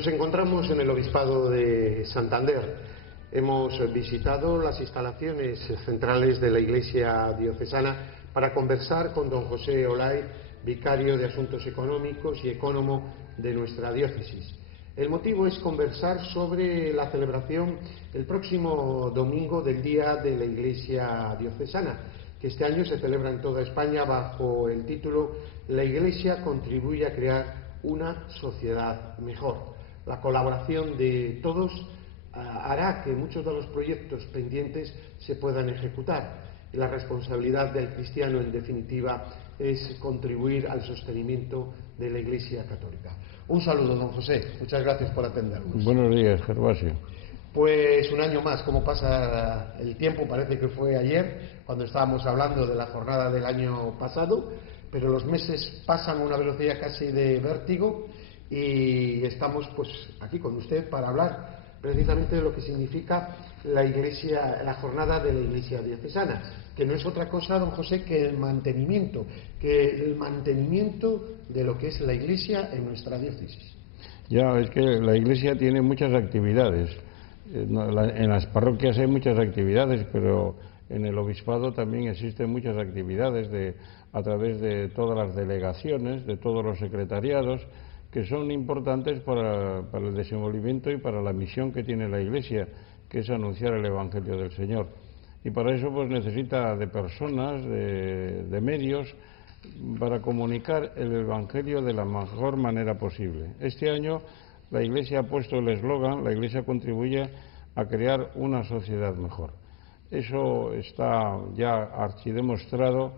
Nos encontramos en el Obispado de Santander. Hemos visitado las instalaciones centrales de la Iglesia diocesana para conversar con don José Olay, vicario de Asuntos Económicos y ecónomo de nuestra diócesis. El motivo es conversar sobre la celebración el próximo domingo del Día de la Iglesia diocesana, que este año se celebra en toda España bajo el título La Iglesia contribuye a crear una sociedad mejor. La colaboración de todos hará que muchos de los proyectos pendientes se puedan ejecutar. La responsabilidad del cristiano, en definitiva, es contribuir al sostenimiento de la Iglesia católica. Un saludo, don José. Muchas gracias por atendernos. Buenos días, Gervasio. Pues un año más, ¿cómo pasa el tiempo? Parece que fue ayer, cuando estábamos hablando de la jornada del año pasado, pero los meses pasan a una velocidad casi de vértigo y estamos pues aquí con usted para hablar precisamente de lo que significa la Iglesia, la jornada de la Iglesia diocesana, que no es otra cosa, don José, que el mantenimiento de lo que es la Iglesia en nuestra diócesis. Ya, es que la Iglesia tiene muchas actividades. En las parroquias hay muchas actividades, pero en el obispado también existen muchas actividades a través de todas las delegaciones, de todos los secretariados, que son importantes para el desenvolvimiento y para la misión que tiene la Iglesia, que es anunciar el Evangelio del Señor. Y para eso pues necesita de personas, de medios, para comunicar el Evangelio de la mejor manera posible. Este año la Iglesia ha puesto el eslogan: la Iglesia contribuye a crear una sociedad mejor. Eso está ya archidemostrado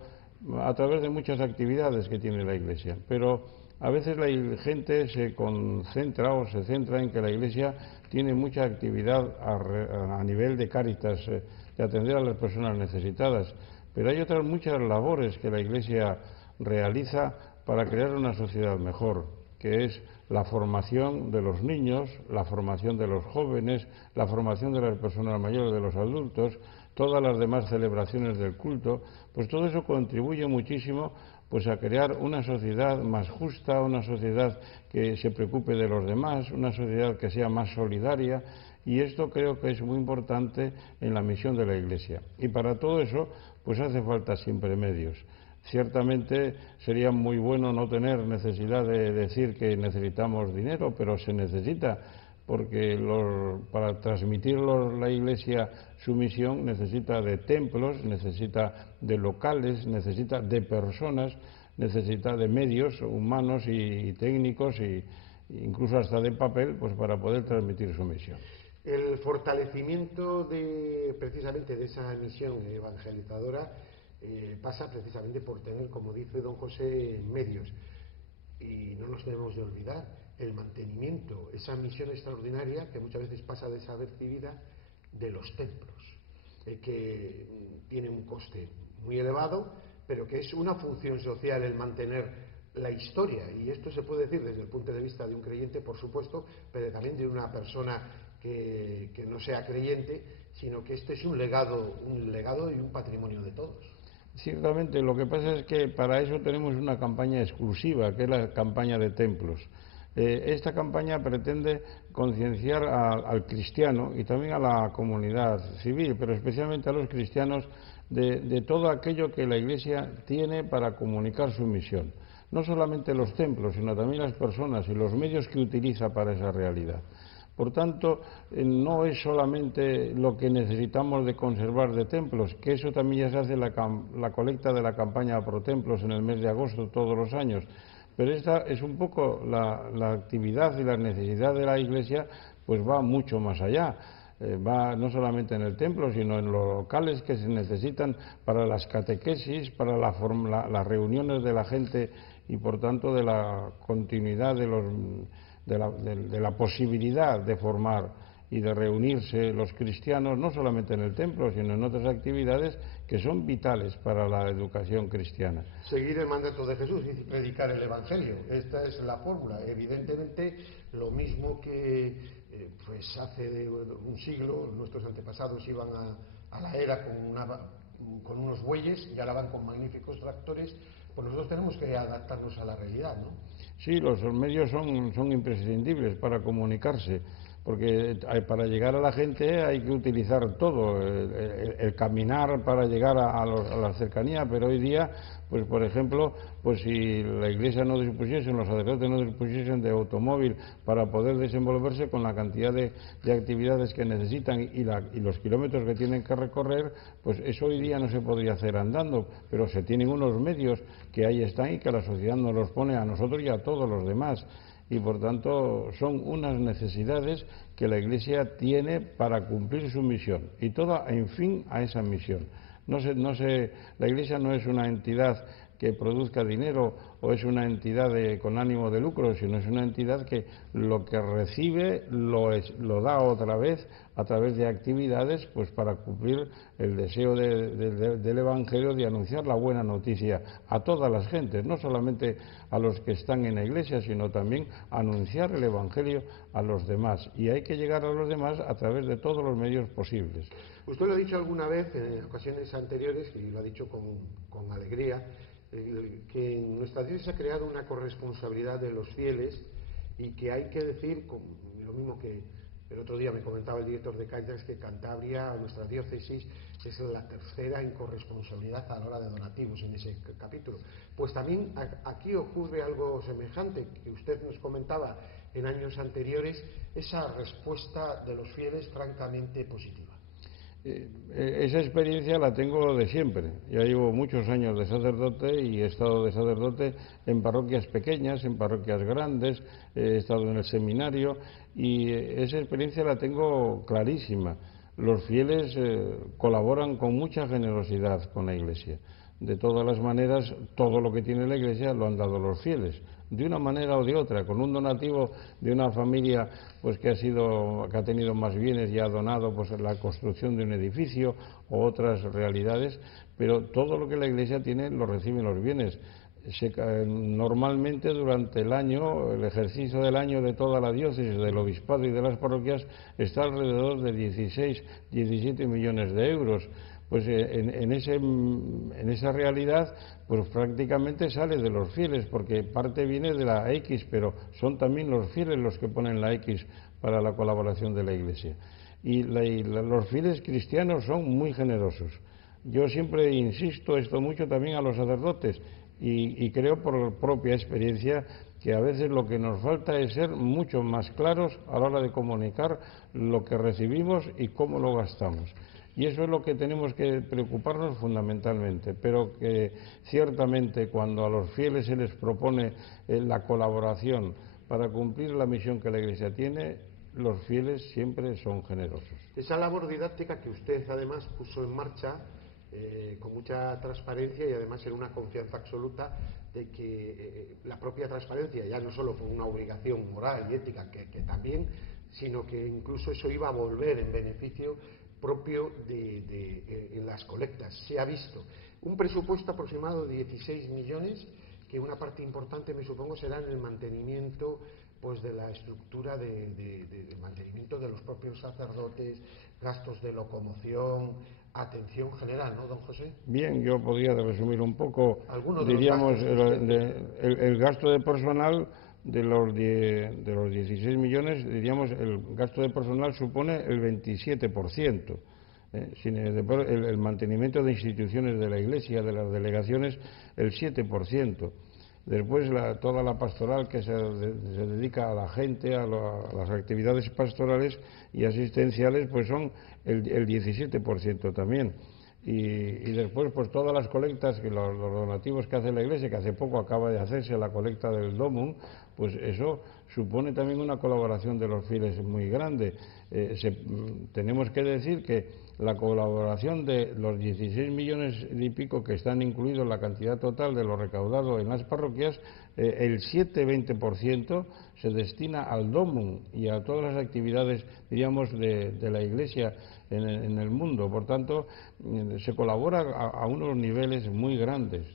a través de muchas actividades que tiene la Iglesia, pero a veces la gente se concentra o se centra en que la Iglesia tiene mucha actividad a nivel de cáritas, de atender a las personas necesitadas, pero hay otras muchas labores que la Iglesia realiza para crear una sociedad mejor, que es la formación de los niños, la formación de los jóvenes, la formación de las personas mayores, de los adultos, todas las demás celebraciones del culto. Pues todo eso contribuye muchísimo pues a crear una sociedad más justa, una sociedad que se preocupe de los demás, una sociedad que sea más solidaria, y esto creo que es muy importante en la misión de la Iglesia. Y para todo eso pues hace falta siempre medios. Ciertamente sería muy bueno no tener necesidad de decir que necesitamos dinero, pero se necesita, porque para transmitir la Iglesia su misión necesita de templos, necesita de locales, necesita de personas, necesita de medios humanos y técnicos e incluso hasta de papel, pues para poder transmitir su misión. El fortalecimiento precisamente de esa misión evangelizadora pasa precisamente por tener, como dice don José, medios. Y no nos debemos de olvidar el mantenimiento, esa misión extraordinaria que muchas veces pasa desapercibida, de los templos, que tiene un coste muy elevado, pero que es una función social el mantener la historia, y esto se puede decir desde el punto de vista de un creyente, por supuesto, pero también de una persona que no sea creyente, sino que este es un legado y un patrimonio de todos. Ciertamente, lo que pasa es que para eso tenemos una campaña exclusiva, que es la campaña de templos. Esta campaña pretende concienciar al cristiano y también a la comunidad civil, pero especialmente a los cristianos, de todo aquello que la Iglesia tiene para comunicar su misión. No solamente los templos, sino también las personas y los medios que utiliza para esa realidad. Por tanto, no es solamente lo que necesitamos de conservar de templos, que eso también ya se hace la colecta de la campaña Pro Templos en el mes de agosto todos los años, pero esta es un poco la actividad y la necesidad de la Iglesia, pues va mucho más allá. Va no solamente en el templo, sino en los locales que se necesitan para las catequesis, para las reuniones de la gente y por tanto de la continuidad de la posibilidad de formar y de reunirse los cristianos, no solamente en el templo, sino en otras actividades que son vitales para la educación cristiana. Seguir el mandato de Jesús y predicar el Evangelio. Esta es la fórmula. Evidentemente, lo mismo que pues hace un siglo nuestros antepasados iban a la era con unos bueyes y ahora van con magníficos tractores, pues nosotros tenemos que adaptarnos a la realidad, ¿no? Sí, los medios son imprescindibles para comunicarse, porque para llegar a la gente hay que utilizar todo, el caminar para llegar a la cercanía, pero hoy día, pues por ejemplo, pues si la Iglesia no dispusiesen, los sacerdotes no dispusiesen de automóvil para poder desenvolverse con la cantidad de actividades que necesitan y los kilómetros que tienen que recorrer, pues eso hoy día no se podría hacer andando, pero se tienen unos medios que ahí están y que la sociedad nos los pone a nosotros y a todos los demás. Y por tanto son unas necesidades que la Iglesia tiene para cumplir su misión y toda en fin a esa misión. La Iglesia no es una entidad que produzca dinero o es una entidad con ánimo de lucro, sino es una entidad que lo que recibe lo da otra vez a través de actividades, pues para cumplir el deseo del Evangelio de anunciar la buena noticia a todas las gentes, no solamente a los que están en la Iglesia, sino también anunciar el Evangelio a los demás. Y hay que llegar a los demás a través de todos los medios posibles. Usted lo ha dicho alguna vez en ocasiones anteriores, y lo ha dicho con alegría, que en nuestra diócesis se ha creado una corresponsabilidad de los fieles y que hay que decir, lo mismo que el otro día me comentaba el director de Cáritas, que Cantabria, nuestra diócesis, es la tercera en corresponsabilidad a la hora de donativos en ese capítulo. Pues también aquí ocurre algo semejante, que usted nos comentaba en años anteriores, esa respuesta de los fieles francamente positiva. Esa experiencia la tengo de siempre. Ya llevo muchos años de sacerdote y he estado de sacerdote en parroquias pequeñas, en parroquias grandes, he estado en el seminario y esa experiencia la tengo clarísima. Los fieles colaboran con mucha generosidad con la Iglesia. De todas las maneras, todo lo que tiene la Iglesia lo han dado los fieles, de una manera o de otra, con un donativo de una familia pues que ha tenido más bienes y ha donado pues la construcción de un edificio o otras realidades, pero todo lo que la Iglesia tiene lo reciben los bienes. Normalmente durante el año, el ejercicio del año de toda la diócesis, del obispado y de las parroquias está alrededor de 17 millones de euros. Pues en esa realidad pues prácticamente sale de los fieles, porque parte viene de la X, pero son también los fieles los que ponen la X para la colaboración de la Iglesia. Y los fieles cristianos son muy generosos. Yo siempre insisto esto mucho también a los sacerdotes y creo por propia experiencia que a veces lo que nos falta es ser mucho más claros a la hora de comunicar lo que recibimos y cómo lo gastamos. Y eso es lo que tenemos que preocuparnos fundamentalmente, pero que ciertamente cuando a los fieles se les propone la colaboración para cumplir la misión que la Iglesia tiene, los fieles siempre son generosos. Esa labor didáctica que usted además puso en marcha con mucha transparencia y además en una confianza absoluta de que la propia transparencia ya no solo fue una obligación moral y ética que también, sino que incluso eso iba a volver en beneficio propio en las colectas. Se ha visto un presupuesto aproximado de 16 millones, que una parte importante me supongo será en el mantenimiento pues de la estructura de mantenimiento de los propios sacerdotes, gastos de locomoción, atención general, ¿no, don José? Bien, yo podría resumir un poco, diríamos, el gasto de personal de los 16 millones, diríamos, el gasto de personal supone el 27%. El mantenimiento de instituciones de la Iglesia, de las delegaciones, el 7%. Después toda la pastoral que se dedica a la gente, a las actividades pastorales y asistenciales, pues son el 17% también. Y después pues todas las colectas, los donativos que hace la Iglesia, que hace poco acaba de hacerse la colecta del Domum, pues eso supone también una colaboración de los fieles muy grande. Tenemos que decir que la colaboración de los 16 millones y pico que están incluidos en la cantidad total de lo recaudado en las parroquias, el 7-20% se destina al Domum y a todas las actividades, diríamos, de la Iglesia en el mundo. Por tanto, se colabora a unos niveles muy grandes.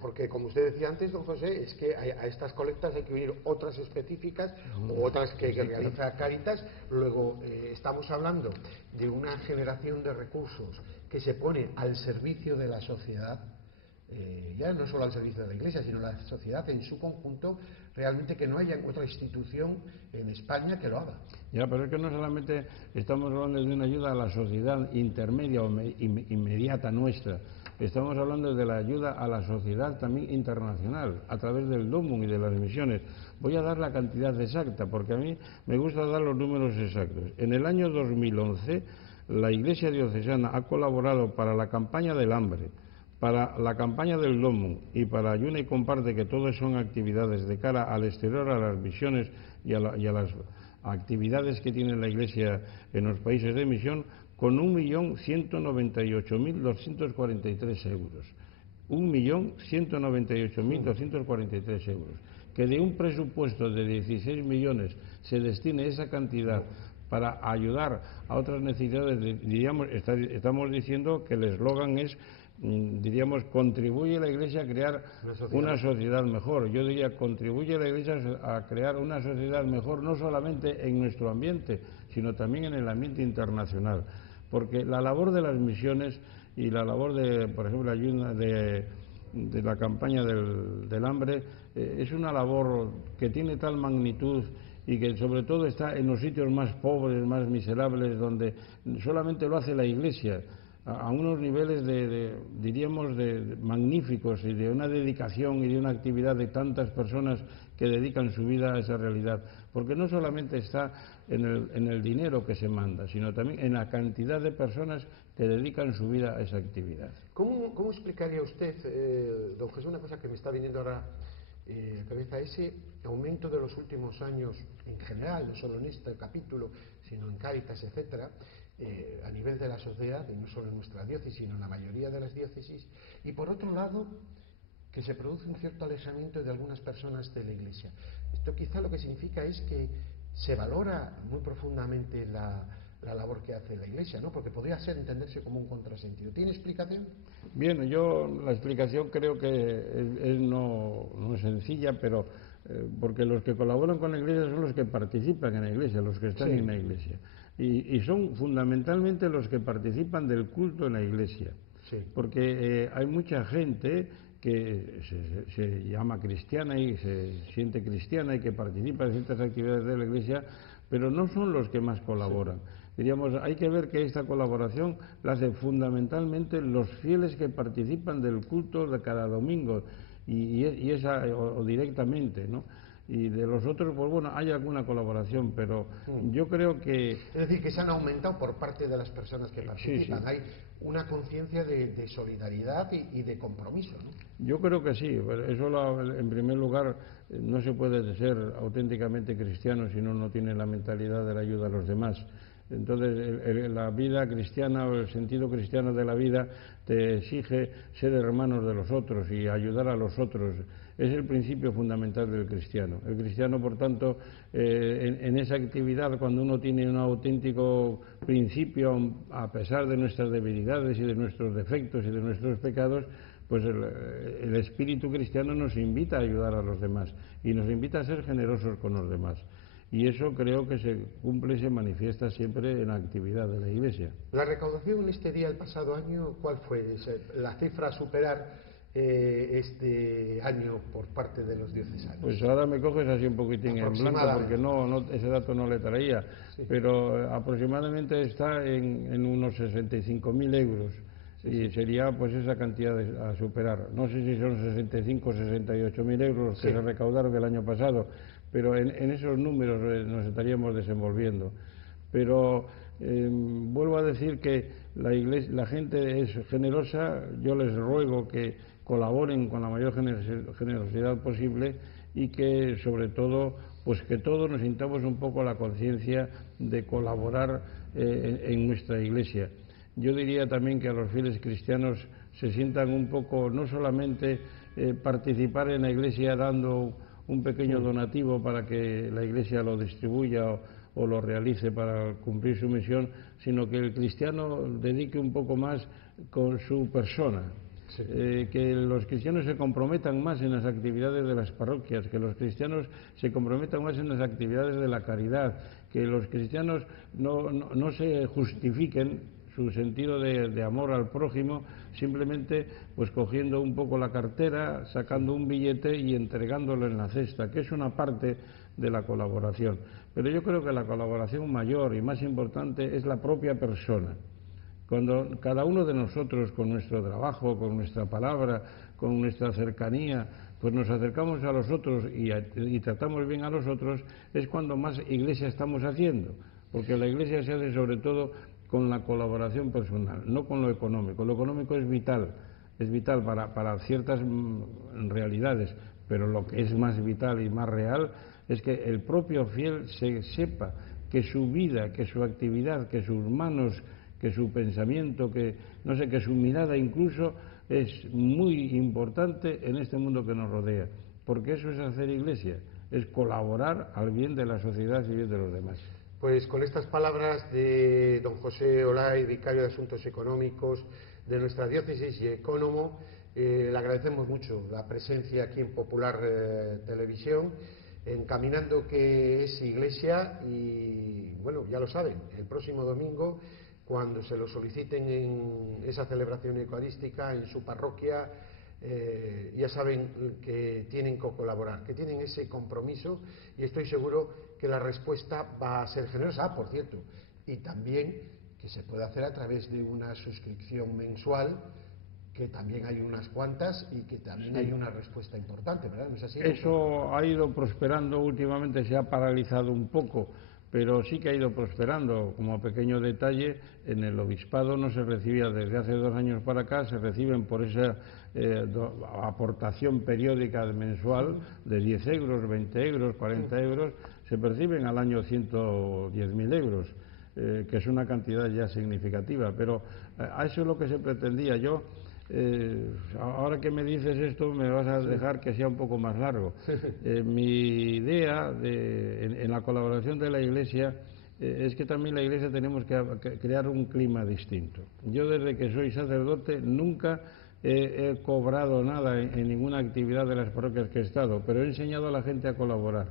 Porque, como usted decía antes, don José, es que a estas colectas hay que unir otras específicas o otras que realiza Cáritas. Luego, estamos hablando de una generación de recursos que se pone al servicio de la sociedad. ya no solo al servicio de la Iglesia, sino la sociedad en su conjunto, realmente que no haya otra institución en España que lo haga. Ya, pero es que no solamente estamos hablando de una ayuda a la sociedad intermedia o inmediata nuestra, estamos hablando de la ayuda a la sociedad también internacional, a través del DOMUN y de las misiones. Voy a dar la cantidad exacta, porque a mí me gusta dar los números exactos. En el año 2011, la Iglesia Diocesana ha colaborado para la campaña del hambre, para la campaña del DOMUN y para Ayuna y Comparte, que todas son actividades de cara al exterior, a las misiones y a las actividades que tiene la Iglesia en los países de misión, con 1.198.243 euros. 1.198.243 euros. Que de un presupuesto de 16 millones se destine esa cantidad para ayudar a otras necesidades, diríamos, estamos diciendo que el eslogan es, diríamos, contribuye la Iglesia a crear una sociedad mejor. Yo diría, contribuye la Iglesia a crear una sociedad mejor, no solamente en nuestro ambiente, sino también en el ambiente internacional. Porque la labor de las misiones y la labor de, por ejemplo, la ayuda de la campaña del hambre, es una labor que tiene tal magnitud y que sobre todo está en los sitios más pobres, más miserables, donde solamente lo hace la Iglesia, a unos niveles diríamos, magníficos, y de una dedicación y de una actividad de tantas personas que dedican su vida a esa realidad. Porque no solamente está en el dinero que se manda, sino también en la cantidad de personas que dedican su vida a esa actividad. ¿Cómo explicaría usted, don Jesús, una cosa que me está viniendo ahora a la cabeza, ese aumento de los últimos años en general, no solo en este capítulo, sino en Cáritas, etcétera, a nivel de la sociedad, y no solo en nuestra diócesis, sino en la mayoría de las diócesis, y por otro lado, que se produce un cierto alejamiento de algunas personas de la Iglesia? Esto quizá lo que significa es que se valora muy profundamente la labor que hace la Iglesia, ¿no? Porque podría entenderse como un contrasentido. ¿Tiene explicación? Bien, yo la explicación creo que no es sencilla, pero porque los que colaboran con la Iglesia son los que participan en la Iglesia, los que están en la Iglesia. Y son fundamentalmente los que participan del culto en la Iglesia. Sí. Porque hay mucha gente que se llama cristiana y se siente cristiana y que participa en ciertas actividades de la Iglesia, pero no son los que más colaboran. Sí. Diríamos, hay que ver que esta colaboración la hacen fundamentalmente los fieles que participan del culto de cada domingo y esa, o directamente, ¿no? Y de los otros, pues bueno, hay alguna colaboración, pero yo creo que... Es decir, que se han aumentado por parte de las personas que participan. Sí, sí. Hay una conciencia de solidaridad y de compromiso, ¿no? Yo creo que sí. Eso, en primer lugar, no se puede ser auténticamente cristiano si uno no tiene la mentalidad de la ayuda a los demás. Entonces, la vida cristiana o el sentido cristiano de la vida te exige ser hermanos de los otros y ayudar a los otros. Es el principio fundamental del cristiano. El cristiano, por tanto, en esa actividad, cuando uno tiene un auténtico principio, a pesar de nuestras debilidades y de nuestros defectos y de nuestros pecados, pues el espíritu cristiano nos invita a ayudar a los demás y nos invita a ser generosos con los demás. Y eso creo que se cumple y se manifiesta siempre en la actividad de la Iglesia. La recaudación en este día, el pasado año, ¿cuál fue? La cifra a superar este año por parte de los diocesanos. Pues ahora me coges así un poquitín en blanco, porque ese dato no le traía, sí. Pero aproximadamente está en unos 65.000 euros. Sí, y sí. Sería pues esa cantidad a superar. No sé si son 65 o 68.000 euros los que sí. Se recaudaron el año pasado, pero en esos números nos estaríamos desenvolviendo. Pero vuelvo a decir que la gente es generosa. Yo les ruego que colaboren con la mayor generosidad posible y que, sobre todo, pues que todos nos sintamos un poco la conciencia de colaborar en nuestra Iglesia. Yo diría también que a los fieles cristianos se sientan un poco, no solamente participar en la Iglesia dando un pequeño donativo para que la Iglesia lo distribuya o lo realice para cumplir su misión, sino que el cristiano dedique un poco más con su persona. Sí. Que los cristianos se comprometan más en las actividades de las parroquias, que los cristianos se comprometan más en las actividades de la caridad, que los cristianos no se justifiquen, su sentido de amor al prójimo, simplemente pues cogiendo un poco la cartera, sacando un billete y entregándolo en la cesta, que es una parte de la colaboración. Pero yo creo que la colaboración mayor y más importante es la propia persona. Cuando cada uno de nosotros, con nuestro trabajo, con nuestra palabra, con nuestra cercanía, pues nos acercamos a los otros y tratamos bien a los otros, es cuando más iglesia estamos haciendo, porque la iglesia se hace sobre todo con la colaboración personal, no con lo económico. Lo económico es vital para ciertas realidades, pero lo que es más vital y más real es que el propio fiel sepa que su vida, que su actividad, que sus manos, que su pensamiento, que su mirada incluso es muy importante en este mundo que nos rodea, porque eso es hacer iglesia, es colaborar al bien de la sociedad y bien de los demás. Pues con estas palabras de don José Olay, vicario de Asuntos Económicos de nuestra diócesis y ecónomo, le agradecemos mucho la presencia aquí en Popular Televisión, encaminando que es iglesia y, bueno, ya lo saben, el próximo domingo, cuando se lo soliciten en esa celebración eucarística en su parroquia, ya saben que tienen que colaborar, que tienen ese compromiso, y estoy seguro que la respuesta va a ser generosa. Por cierto, y también que se puede hacer a través de una suscripción mensual, que también hay unas cuantas y que también hay una respuesta importante, ¿verdad? ¿No es así? Eso ha ido prosperando últimamente, se ha paralizado un poco, pero sí que ha ido prosperando. Como pequeño detalle, en el obispado no se recibía desde hace 2 años para acá, se reciben por esa aportación periódica mensual de 10 euros, 20 euros, 40 euros, se perciben al año 110.000 euros, que es una cantidad ya significativa, pero a eso es lo que se pretendía. Yo, ahora que me dices esto, me vas a dejar que sea un poco más largo. Mi idea en la colaboración de la Iglesia es que también la Iglesia tenemos que crear un clima distinto. Yo, desde que soy sacerdote, nunca he cobrado nada en ninguna actividad de las parroquias que he estado, pero he enseñado a la gente a colaborar.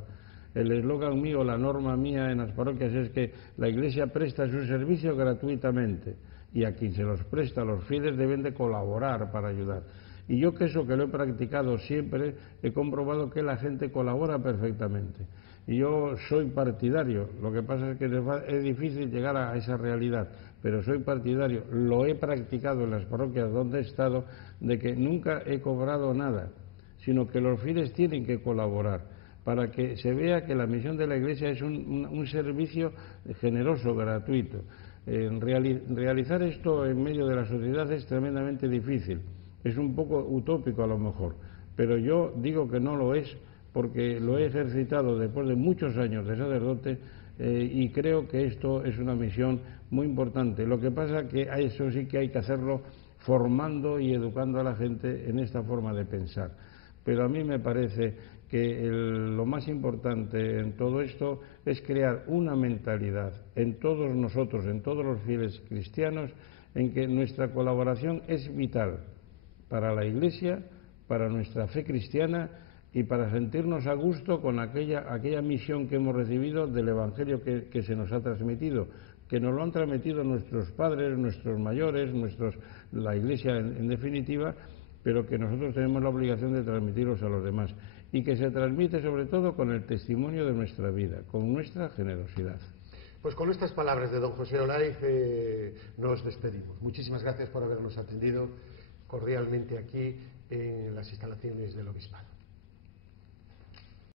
El eslogan mío, la norma mía en las parroquias es que la Iglesia presta su servicio gratuitamente, y a quien se los presta, los fieles, deben de colaborar para ayudar. Y yo, que eso que lo he practicado siempre, he comprobado que la gente colabora perfectamente. Y yo soy partidario, lo que pasa es que es difícil llegar a esa realidad, pero soy partidario, lo he practicado en las parroquias donde he estado, de que nunca he cobrado nada, sino que los fieles tienen que colaborar, para que se vea que la misión de la Iglesia es un servicio generoso, gratuito. Realizar esto en medio de la sociedad es tremendamente difícil, es un poco utópico a lo mejor, pero yo digo que no lo es, porque lo he ejercitado después de muchos años de sacerdote, y creo que esto es una misión muy importante. Lo que pasa es que a eso sí que hay que hacerlo formando y educando a la gente en esta forma de pensar. Pero a mí me parece que lo más importante en todo esto es crear una mentalidad en todos nosotros, en todos los fieles cristianos, en que nuestra colaboración es vital para la Iglesia, para nuestra fe cristiana y para sentirnos a gusto con aquella misión que hemos recibido del Evangelio que se nos ha transmitido, que nos lo han transmitido nuestros padres, nuestros mayores, la Iglesia en definitiva, pero que nosotros tenemos la obligación de transmitirlos a los demás, y que se transmite sobre todo con el testimonio de nuestra vida, con nuestra generosidad. Pues con estas palabras de don José Olaiz nos despedimos. Muchísimas gracias por habernos atendido cordialmente aquí en las instalaciones del Obispado.